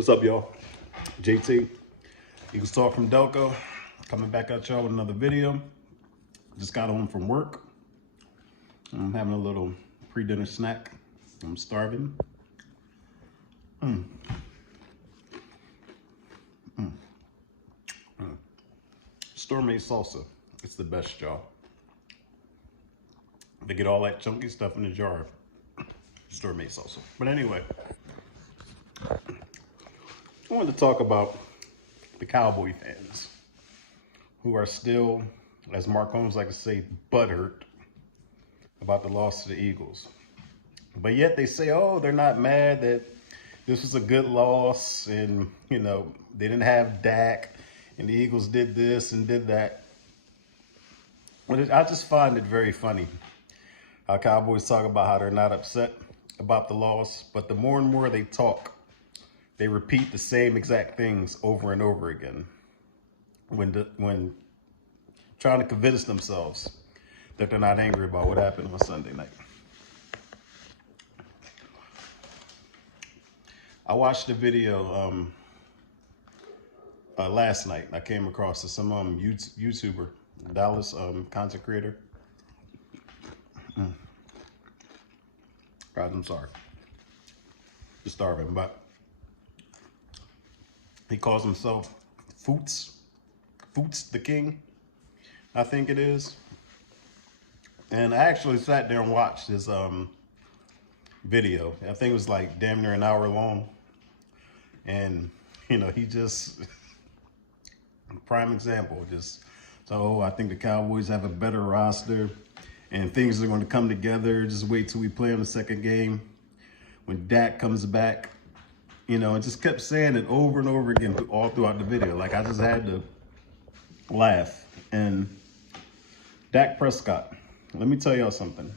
What's up, y'all? JT, Eagles Talk from Delco, coming back at y'all with another video. Just got home from work. I'm having a little pre-dinner snack. I'm starving. Store-made salsa. It's the best, y'all. They get all that chunky stuff in the jar. Store-made salsa. But anyway, I wanted to talk about the Cowboy fans who are still, as Mark Holmes likes to say, butthurt about the loss to the Eagles. But yet they say, oh, they're not mad that this was a good loss and, you know, they didn't have Dak and the Eagles did this and did that. But I just find it very funny how Cowboys talk about how they're not upset about the loss, but the more and more they talk, they repeat the same exact things over and over again when trying to convince themselves that they're not angry about what happened on Sunday night. I watched a video last night. I came across some YouTuber, Dallas content creator. Guys, I'm sorry. Just starving, but he calls himself Foots the King, I think it is. And I actually sat there and watched this video. I think it was like damn near an hour long. And, you know, he just, prime example, just, so I think the Cowboys have a better roster and things are going to come together. Just wait till we play on the second game when Dak comes back. You know, and just kept saying it over and over again all throughout the video. Like, I just had to laugh. And Dak Prescott, let me tell y'all something.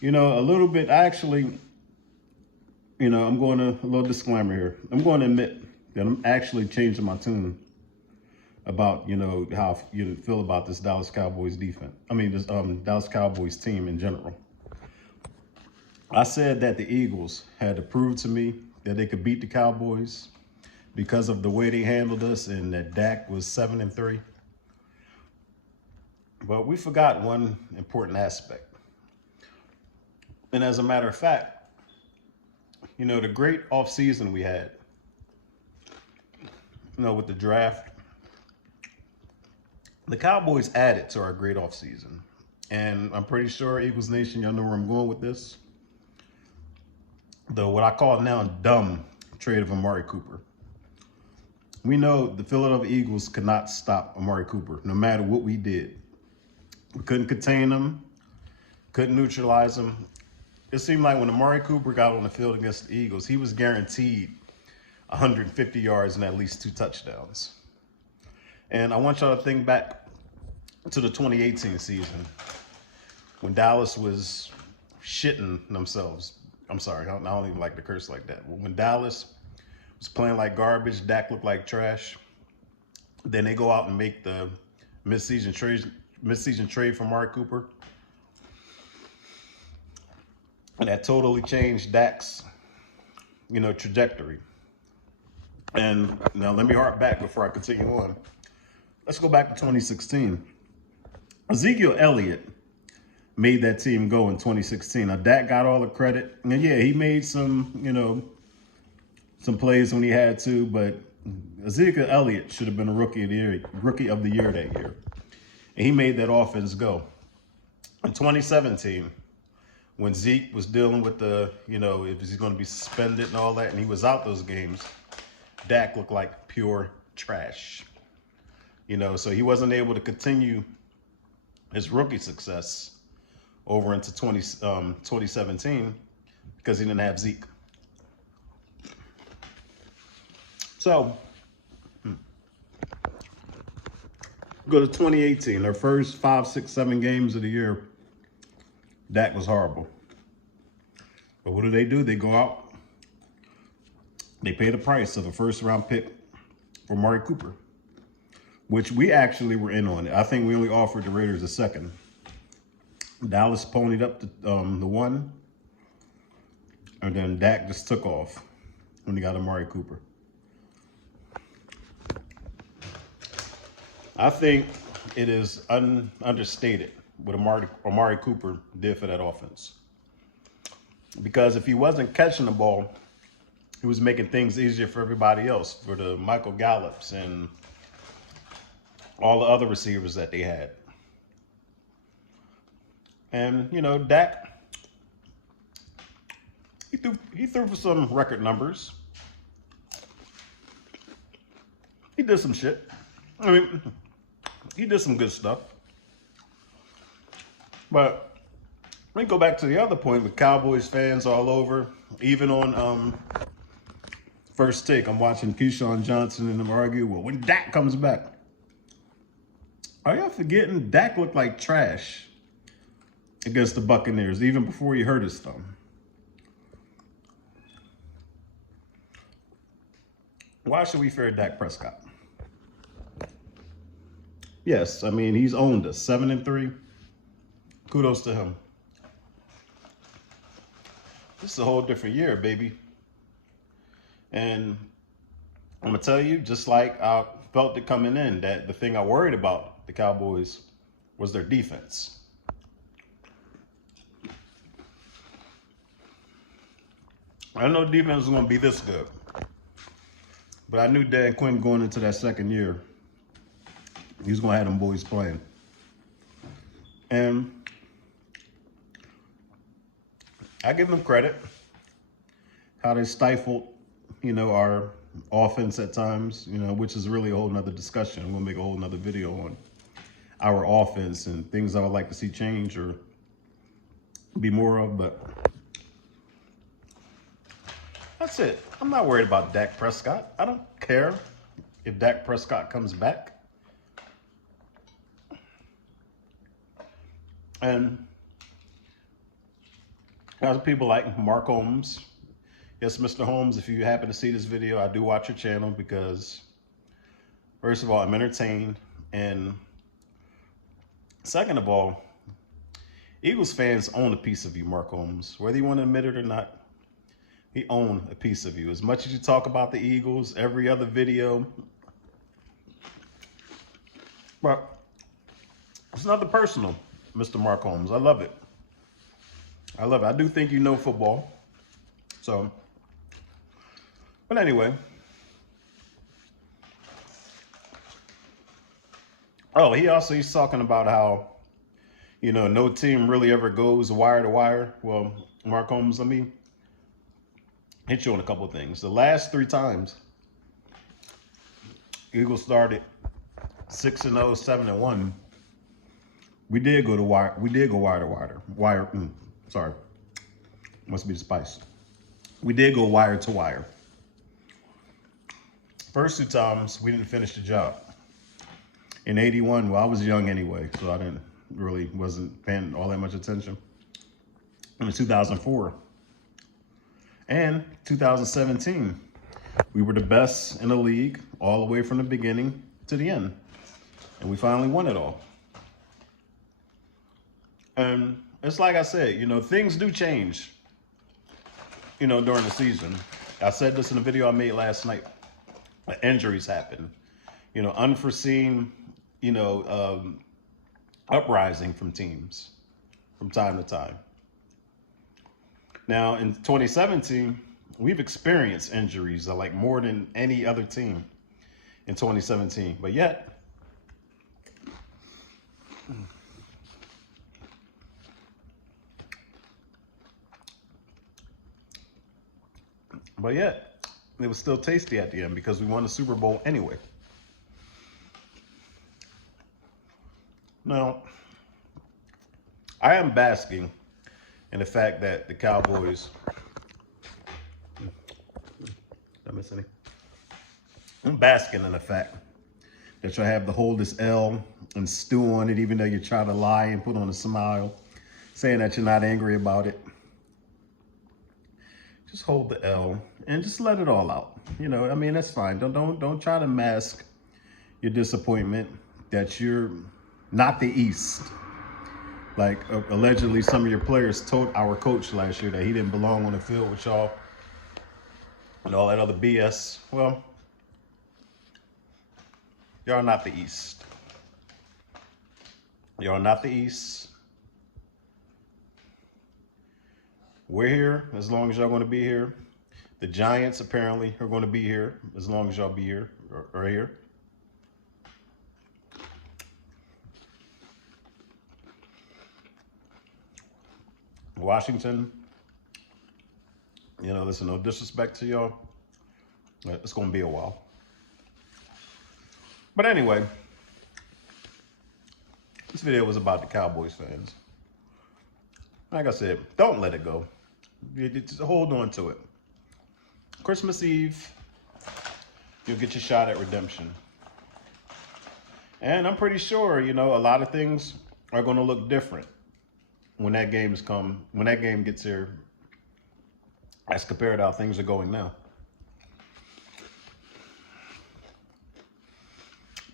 You know, a little bit, actually, you know, I'm going to, a little disclaimer here. I'm going to admit that I'm actually changing my tune about, you know, how you feel about this Dallas Cowboys defense. I mean, this Dallas Cowboys team in general. I said that the Eagles had to prove to me that they could beat the Cowboys because of the way they handled us and that Dak was 7-3. But we forgot one important aspect. And as a matter of fact, you know, the great offseason we had, you know, with the draft, the Cowboys added to our great offseason. And I'm pretty sure, Eagles Nation, y'all know where I'm going with this. What I call now dumb trade of Amari Cooper. We know the Philadelphia Eagles could not stop Amari Cooper, no matter what we did. We couldn't contain him, couldn't neutralize him. It seemed like when Amari Cooper got on the field against the Eagles, he was guaranteed 150 yards and at least 2 touchdowns. And I want y'all to think back to the 2018 season when Dallas was shitting themselves. I'm sorry, I don't even like to curse like that. When Dallas was playing like garbage, Dak looked like trash. Then they go out and make the mid-season trade for Amari Cooper. And that totally changed Dak's, you know, trajectory. And now let me harp back before I continue on. Let's go back to 2016. Ezekiel Elliott made that team go in 2016. Now, Dak got all the credit. And yeah, he made some, you know, some plays when he had to, but Ezekiel Elliott should have been a rookie of the year that year. And he made that offense go. In 2017, when Zeke was dealing with the, you know, if he's going to be suspended and all that, and he was out those games, Dak looked like pure trash. You know, so he wasn't able to continue his rookie success over into 2017 because he didn't have Zeke. So, go to 2018, their first 5, 6, 7 games of the year, Dak was horrible. But what do? They go out, they pay the price of a first-round pick for Amari Cooper, which we actually were in on it. I think we only offered the Raiders a second. Dallas ponied up the 1, and then Dak just took off. when you got Amari Cooper. I think it is understated what Amari Cooper did for that offense. Because if he wasn't catching the ball, he was making things easier for everybody else, for the Michael Gallups and all the other receivers that they had. And, you know, Dak, he threw for some record numbers. He did some shit. I mean, he did some good stuff. But let me go back to the other point with Cowboys fans all over. Even on First Take, I'm watching Keyshawn Johnson and them argue, well, when Dak comes back. Are y'all forgetting Dak looked like trash against the Buccaneers, even before he hurt his thumb? Why should we fear Dak Prescott? Yes, I mean, he's owned us 7-3. Kudos to him. This is a whole different year, baby. And I'm going to tell you, just like I felt it coming in, that the thing I worried about the Cowboys was their defense. I didn't know the defense was going to be this good. But I knew Dan Quinn going into that second year, he was going to have them boys playing. And I give them credit, how they stifled, you know, our offense at times, you know, which is really a whole nother discussion. I'm going to make a whole nother video on our offense and things I would like to see change or be more of, but that's it. I'm not worried about Dak Prescott. I don't care if Dak Prescott comes back. And there's people like Mark Holmes. Yes, Mr. Holmes, if you happen to see this video, I do watch your channel because, first of all, I'm entertained. And second of all, Eagles fans own a piece of you, Mark Holmes. Whether you want to admit it or not, he owns a piece of you. As much as you talk about the Eagles, every other video. But it's nothing personal, Mr. Mark Holmes. I love it. I love it. I do think you know football. So, but anyway. Oh, he's talking about how, you know, no team really ever goes wire to wire. Well, Mark Holmes, let me hit you on a couple of things. The last 3 times, Eagles started 6-0, 7-1. We did go to wire. We did go wire to wire. Sorry, must be the spice. We did go wire to wire. First 2 times, we didn't finish the job. In 81, well, I was young anyway, so I wasn't paying all that much attention. In 2004 and 2017, we were the best in the league all the way from the beginning to the end. And we finally won it all. And it's like I said, you know, things do change, you know, during the season. I said this in a video I made last night. Injuries happen, you know, unforeseen, you know, uprising from teams from time to time. Now, in 2017, we've experienced injuries like more than any other team in 2017. But yet, it was still tasty at the end because we won the Super Bowl anyway. Now, I am basking in the fact that the Cowboys, did I miss any? I'm basking in the fact that you have to hold this L and stew on it, even though you try to lie and put on a smile, saying that you're not angry about it. Just hold the L and just let it all out. You know, I mean, that's fine. Don't try to mask your disappointment that you're not the East. Like allegedly some of your players told our coach last year that he didn't belong on the field with y'all. and all that other BS. Well, y'all not the East. Y'all not the East. We're here as long as y'all going to be here. The Giants apparently are going to be here as long as y'all be here or are here. Washington, you know, listen, no disrespect to y'all. It's going to be a while. But anyway, this video was about the Cowboys fans. Like I said, don't let it go. Just hold on to it. Christmas Eve, you'll get your shot at redemption. And I'm pretty sure, you know, a lot of things are going to look different when that game gets here, as compared to how things are going now.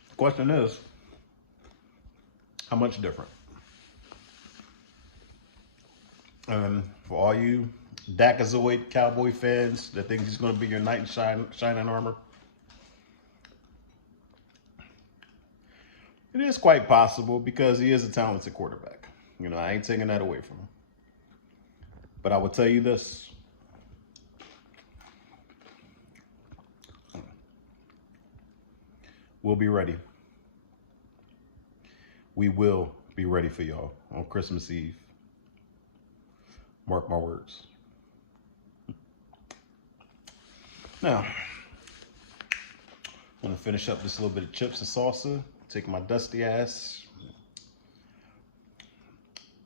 The question is, how much different? And for all you Dakazoid Cowboy fans that think he's going to be your knight in shining armor, it is quite possible because he is a talented quarterback. You know, I ain't taking that away from him. But I will tell you this. We'll be ready. We will be ready for y'all on Christmas Eve. Mark my words. Now, I'm going to finish up this little bit of chips and salsa. Take my dusty ass,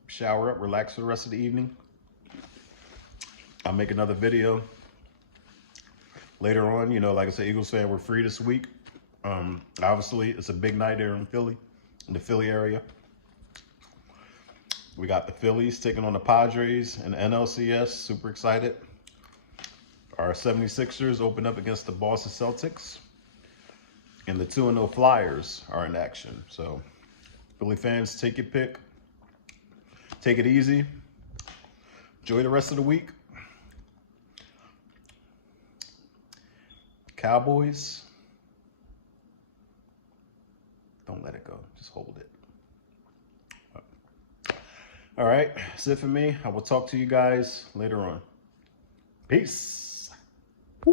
shower up, relax for the rest of the evening. I'll make another video later on. You know, like I said, Eagles fan, we're free this week. Obviously, it's a big night here in Philly, in the Philly area. We got the Phillies taking on the Padres in the NLCS. Super excited. Our 76ers open up against the Boston Celtics. And the 2-0 Flyers are in action. So, Philly fans, take your pick. Take it easy. Enjoy the rest of the week. Cowboys, don't let it go. Just hold it. All right, that's it for me. I will talk to you guys later on. Peace.